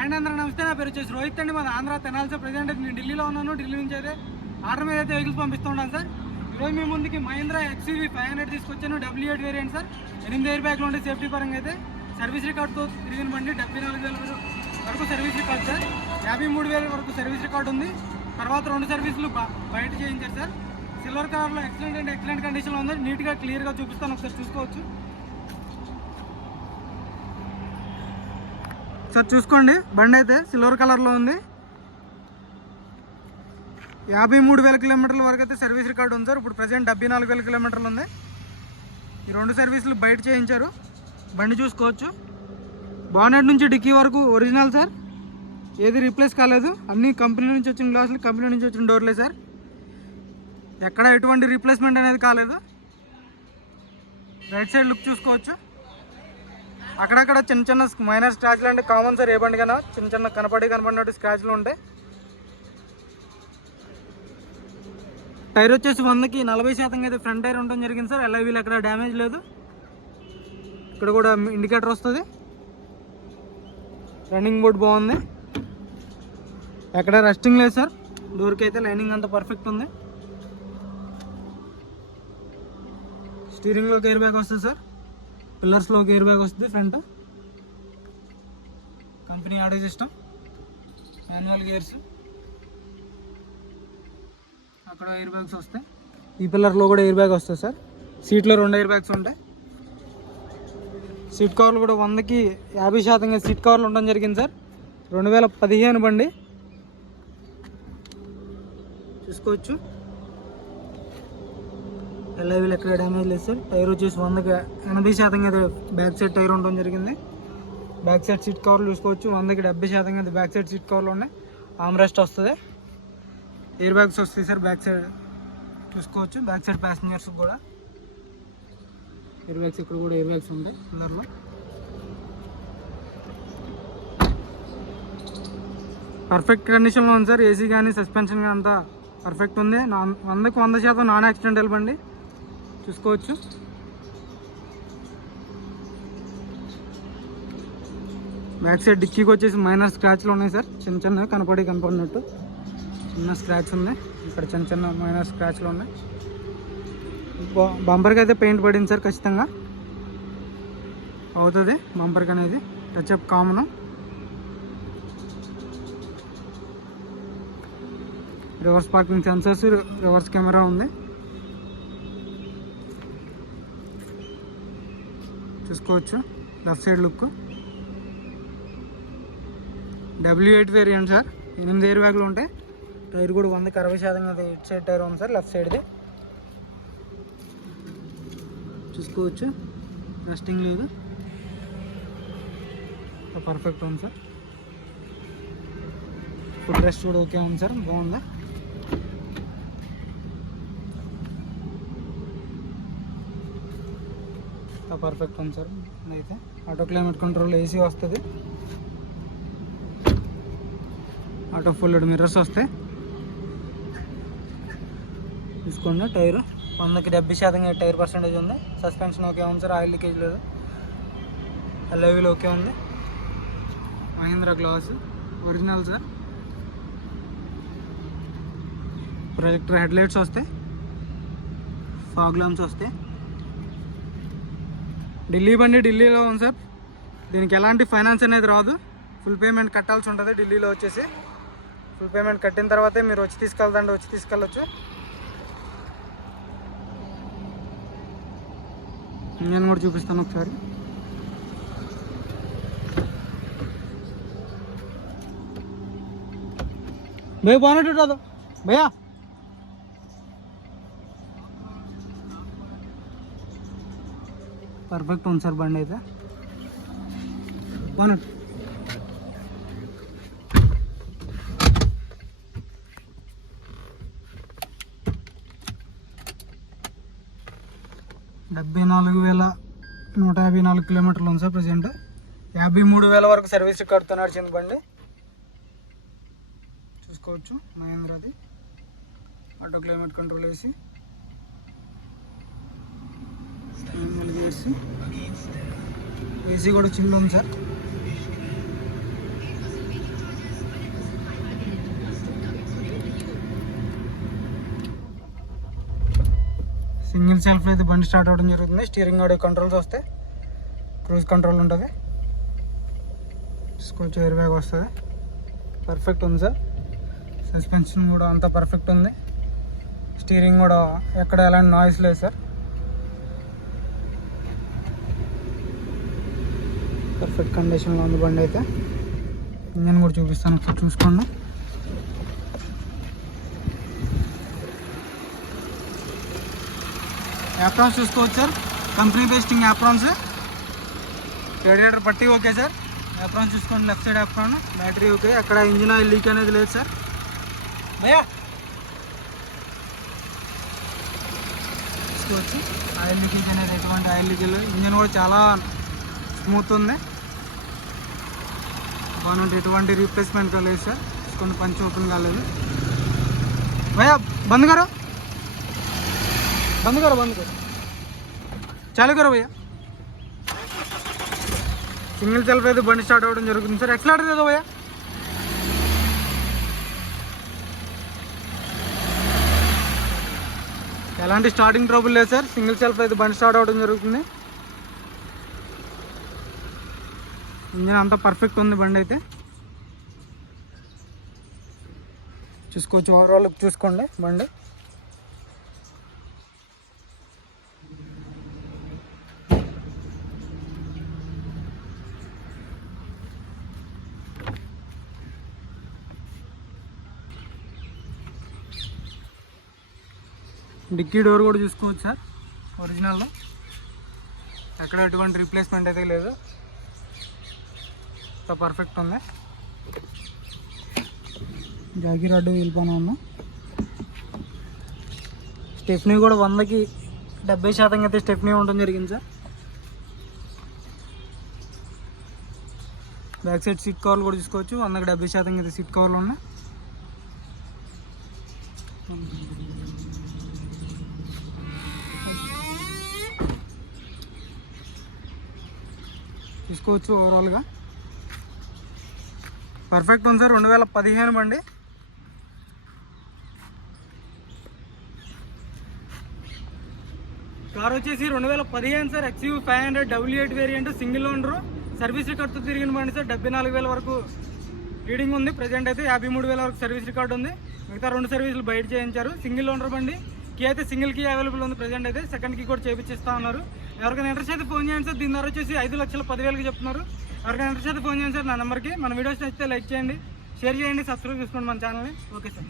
అండ్ అందరూ నమస్తే, నా పేరు వచ్చేసి రోహిత్ అండి. మాది ఆంధ్ర తెనాలి సార్. ప్రజెంట్ అయితే నేను ఢిల్లీలో ఉన్నాను. ఢిల్లీ నుంచి అయితే ఆర్డర్ మీద అయితే వెహికల్స్ పంపిస్తూ ఉన్నాను సార్. ఈరోజు మీ ముందుకి మహీంద్రా XUV 500 తీసుకొచ్చాను. W8 variant sir. 8 ఎయిర్ బ్యాగ్లు ఉంటాయి. సేఫ్టీ పరంగా అయితే సర్వీస్ రికార్డ్తో తిరిగిన బండి. 74,000 వరకు సర్వీస్ రికార్డ్ సార్. 53,000 వరకు సర్వీస్ రికార్డ్ ఉంది. తర్వాత 2 సర్వీసులు బయట చేయించారు సార్. సిల్వర్ కలర్లో ఎక్సలెంట్ కండిషన్లో ఉంది. నీట్గా క్లియర్గా చూపిస్తాను, ఒకసారి చూసుకోవచ్చు సార్. చూసుకోండి, బండి అయితే సిల్వర్ కలర్లో ఉంది. 53,000 కిలోమీటర్ల వరకు అయితే సర్వీస్ రికార్డు ఉంది సార్. ఇప్పుడు ప్రజెంట్ 74,000 కిలోమీటర్లు ఉంది. ఈ 2 సర్వీసులు బయట చేయించారు. బండి చూసుకోవచ్చు. బానెట్ నుంచి డిక్కీ వరకు ఒరిజినల్ సార్. ఏది రీప్లేస్ కాలేదు. అన్ని కంపెనీ నుంచి వచ్చిన గ్లాసులు, కంపెనీ నుంచి వచ్చిన డోర్లే సార్. ఎక్కడ ఎటువంటి రీప్లేస్మెంట్ అనేది కాలేదు. రైట్ సైడ్ లుక్ చూసుకోవచ్చు. అక్కడక్కడ చిన్న మైనర్ స్క్రాచ్లు అంటే కామన్ సార్. ఏ బండికైనా చిన్న కనపడినట్టు స్క్రాచ్లు ఉంటాయి. టైర్ వచ్చేసి 100కి 40% అయితే ఫ్రంట్ టైర్ ఉండడం జరిగింది సార్. ఎలా వీళ్ళు ఎక్కడ డ్యామేజ్ లేదు. ఇక్కడ కూడా ఇండికేటర్ వస్తుంది. రన్నింగ్ బోర్డ్ బాగుంది, ఎక్కడ రస్టింగ్ లేదు సార్. డోర్కి అయితే లైనింగ్ అంతా పర్ఫెక్ట్ ఉంది. స్టీరింగ్లోకి ఎయిర్ బ్యాగ్ వస్తుంది సార్. పిల్లర్స్లోకి ఎయిర్ బ్యాగ్ వస్తుంది. Front company audio system, manual gears. అక్కడ ఎయిర్ బ్యాగ్స్ వస్తాయి. ఈ పిల్లర్లో కూడా ఎయిర్ బ్యాగ్ వస్తుంది సార్. సీట్లో 2 ఎయిర్ బ్యాగ్స్ ఉంటాయి. సీట్ కవర్లు కూడా 100కి 50% సీట్ కవర్లు ఉండడం జరిగింది సార్. 2015 బండి చూసుకోవచ్చు. ఎలా వీళ్ళు ఎక్కడ డ్యామేజ్ లేదు సార్. టైర్ వచ్చేసి 100కి 80% అయితే బ్యాక్ సైడ్ టైర్ ఉండడం జరిగింది. బ్యాక్ సైడ్ సీట్ కవర్లు చూసుకోవచ్చు. 100కి 70% అయితే బ్యాక్ సైడ్ సీట్ కవర్లు ఉన్నాయి. ఆర్మ్ రెస్ట్ వస్తుంది. ఎయిర్ బ్యాగ్స్ వస్తాయి సార్. బ్యాక్ సైడ్ చూసుకోవచ్చు. బ్యాక్ సైడ్ ప్యాసింజర్స్ కూడా ఎయిర్ బ్యాగ్స్, ఇక్కడ కూడా ఎయిర్ బ్యాగ్స్ ఉంటాయి అందరిలో. పర్ఫెక్ట్ కండిషన్లో ఉంది సార్. ఏసీ కానీ సస్పెన్షన్ కానీ అంతా పర్ఫెక్ట్ ఉంది. 100కి 100% నాన్ యాక్సిడెంటల్ బండి చూసుకోవచ్చు. బ్యాక్ సైడ్ డిక్కీకి వచ్చేసి మైనర్ స్క్రాచ్లు ఉన్నాయి సార్. చిన్నవి కనపడినట్టు చిన్న స్క్రాచ్ ఉంది. ఇక్కడ చిన్న మైనర్ స్క్రాచ్లు ఉన్నాయి. బంపర్కి అయితే పెయింట్ పడింది సార్. ఖచ్చితంగా అవుతుంది బంపర్కి అనేది. Touch up common. Reverse parking sensors, reverse camera ఉంది చూసుకోవచ్చు. Left side look. W8 variant sir. 8 ఎయిర్ బ్యాగ్లు ఉంటాయి. టైర్ కూడా 100కి 60% అది ఇటు సైడ్ టైర్ ఉంది సార్. లెఫ్ట్ సైడ్ది చూసుకోవచ్చు. రస్టింగ్ లేదు, పర్ఫెక్ట్ ఉంది సార్. ఫుడ్ రెస్ట్ కూడా ఓకే ఉంది సార్. బాగుందా. పర్ఫెక్ట్ ఉంది సార్. అయితే ఆటో క్లైమేట్ కంట్రోల్, ఏసీ వస్తుంది. ఆటో ఫుల్డ్ మిర్రర్స్ వస్తాయి చూసుకోండి. టైర్ 100కి 70% టైర్ పర్సెంటేజ్ ఉంది. సస్పెన్షన్ ఓకే ఉంది సార్. ఆయిల్ లీకేజ్ లేదు. ఎల్ఐవీలు ఓకే ఉంది. Mahindra glass original sir. Projector head lights వస్తాయి. ఫాగ్ లాంప్స్ వస్తాయి. ఢిల్లీ బండి ఢిల్లీలో ఉంది సార్. దీనికి ఎలాంటి ఫైనాన్స్ అనేది రాదు. ఫుల్ పేమెంట్ కట్టాల్సి ఉంటుంది. ఢిల్లీలో వచ్చేసి ఫుల్ పేమెంట్ కట్టిన తర్వాతే మీరు వచ్చి తీసుకెళ్ళచ్చు. నేను కూడా చూపిస్తాను ఒకసారి. భయ్యా బాగున్నట్టు భయ్యా. పర్ఫెక్ట్ ఉంది సార్ బండి అయితే. బాగున్నట్టు 74,154 కిలోమీటర్లు ఉంది సార్. ప్రజెంట్ 53,000 వరకు సర్వీస్ రికార్డుతో నడిచింది బండి చూసుకోవచ్చు. మహేంద్రది auto climate control AC. AC కూడా చిన్న ఉంది సార్. సింగిల్ సెల్ఫ్లో అయితే బండి స్టార్ట్ అవ్వడం జరుగుతుంది. స్టీరింగ్ ఆడియో కంట్రోల్స్ వస్తాయి, క్రూజ్ కంట్రోల్ ఉంటుంది, కొంచెం ఎయిర్ బ్యాగ్ వస్తుంది. పర్ఫెక్ట్ ఉంది సార్. సస్పెన్షన్ కూడా అంతా పర్ఫెక్ట్ ఉంది. స్టీరింగ్ కూడా ఎక్కడ ఎలాంటి నాయిస్ లేదు సార్. పర్ఫెక్ట్ కండిషన్లో ఉంది బండి అయితే. ఇంజన్ కూడా చూపిస్తాను, ఒకసారి చూసుకోండి. యాప్రాన్స్ చూసుకోవచ్చు sir, company testing aprons. Radiator పట్టి ఓకే సార్. యాప్రాన్ చూసుకోండి, left side apron. Battery okay, అక్కడ ఇంజిన్ ఆయిల్ లీక్ అనేది లేదు సార్. భయ్యా చూసుకోవచ్చు, ఆయిల్ లీకేజ్ అనేది ఎటువంటి ఆయిల్ లీకేజ్ లేదు. ఇంజిన్ కూడా చాలా స్మూత్ ఉంది, బాగుంది. ఎటువంటి రీప్లేస్మెంట్ లేదు సార్. చూసుకోండి, పంచ్ ఓపెన్ కాలేదు. భయ్యా బంద్ కరో, బంద్ కరో, బంద్ కరో, చాలు కరో భయ్యా. సింగిల్ సెల్ఫ్ అయితే బండి స్టార్ట్ అవ్వడం జరుగుతుంది సార్. ఎక్సలేటర్ ఏదో భయ్యా, ఎలాంటి స్టార్టింగ్ ట్రబుల్ లేదు సార్. సింగిల్ సెల్ఫ్ అయితే బండి స్టార్ట్ అవ్వడం జరుగుతుంది. ఇంజన్ అంతా పర్ఫెక్ట్ ఉంది బండి అయితే. చూసుకోవచ్చు, ఓవరాల్ లుక్ చూసుకోండి బండి. డిక్కీ డోర్ కూడా చూసుకోవచ్చు సార్, ఒరిజినల్లో ఎక్కడ ఎటువంటి రీప్లేస్మెంట్ అయితే లేదు, పర్ఫెక్ట్ ఉంది. జాకీ రాడ్ వెళ్ళిపోయినా ఉన్నా. స్టెఫ్నీ కూడా 100కి 70% అయితే స్టెఫ్నీ ఉండడం జరిగింది సార్. బ్యాక్ సైడ్ సీట్ కవర్లు కూడా చూసుకోవచ్చు, 100కి 70% అయితే సీట్ కవర్లు ఉన్నాయి. చూసుకోవచ్చు, ఓవరాల్గా పర్ఫెక్ట్ ఉంది సార్. 2015 బండి. కార్ వచ్చేసి 2015 sir. XUV 500 W8 variant, single owner, service రికార్డ్తో తిరిగిన బండి సార్. 74,000 వరకు రీడింగ్ ఉంది. ప్రజెంట్ అయితే 53,000 వరకు సర్వీస్ రికార్డ్ ఉంది. మిగతా 2 సర్వీసులు బయట చేయించారు. సింగిల్ ఓనర్ బండి. కీ అయితే సింగిల్ కీ అవైలబుల్ ఉంది ప్రజెంట్ అయితే. సెకండ్ కీ కూడా చేయించిస్తా ఉన్నారు. ఎవరికైనా ఇంట్రెస్ట్ అయితే ఫోన్ చేయండి సార్. దీని ధర వచ్చేసి 5,10,000కి చెప్తున్నారు. ఎవరికైనా ఇంట్రెస్ట్ అయితే ఫోన్ చేయండి సార్ నా నెంబర్కి. మన వీడియోస్ నచ్చితే లైక్ చేయండి, షేర్ చేయండి, సబ్స్క్రైబ్ చేసుకోండి మన ఛానల్ని. Okay sir.